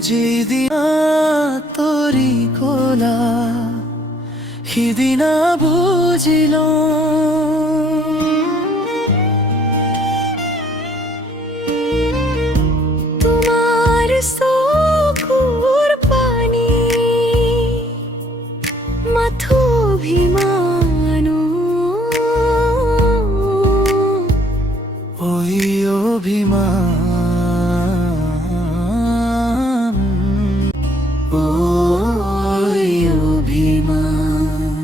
যেদিন তোরি কোলা সিদিনা বুঝিল তোমার চকুৰ পানী মাথো অভিমানো ওই অভিমান ওই অভিমান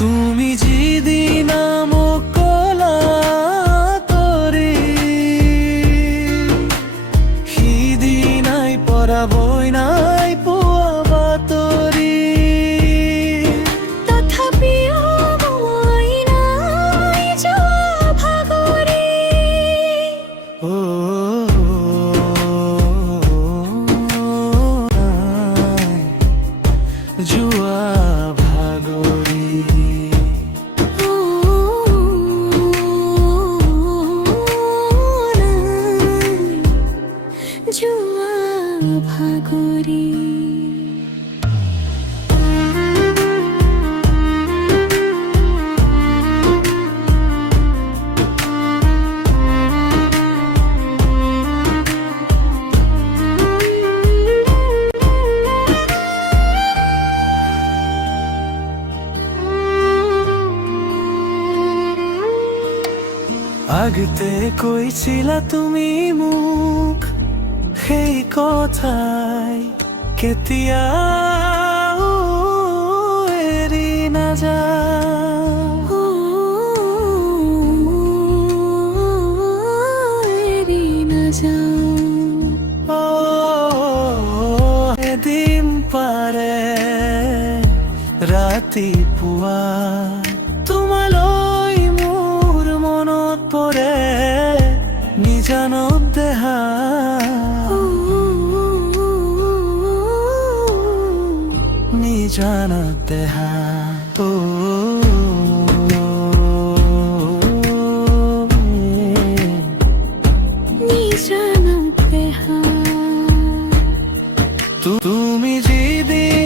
তুমি যেদিন মোক কলা তৰি সিদিনাই পৰাবই নাই পোৱা বাতৰি তথাপিও মই নাই যোৱা ভাগৰি ও জুয়া ভাগৰি যোৱা ভাগৰি আগতে কৈছিলা তুমি মোক সেই কথাই কেতিয়াও এৰি নাযাওঁ এৰি নাযাওঁ এদিন পাৰে ৰাতিপুৱা তোমালৈ মোৰ মনত পৰে নিজানত দেহা নিজানত দেহা নিজানত দেহা তুমি যেদিন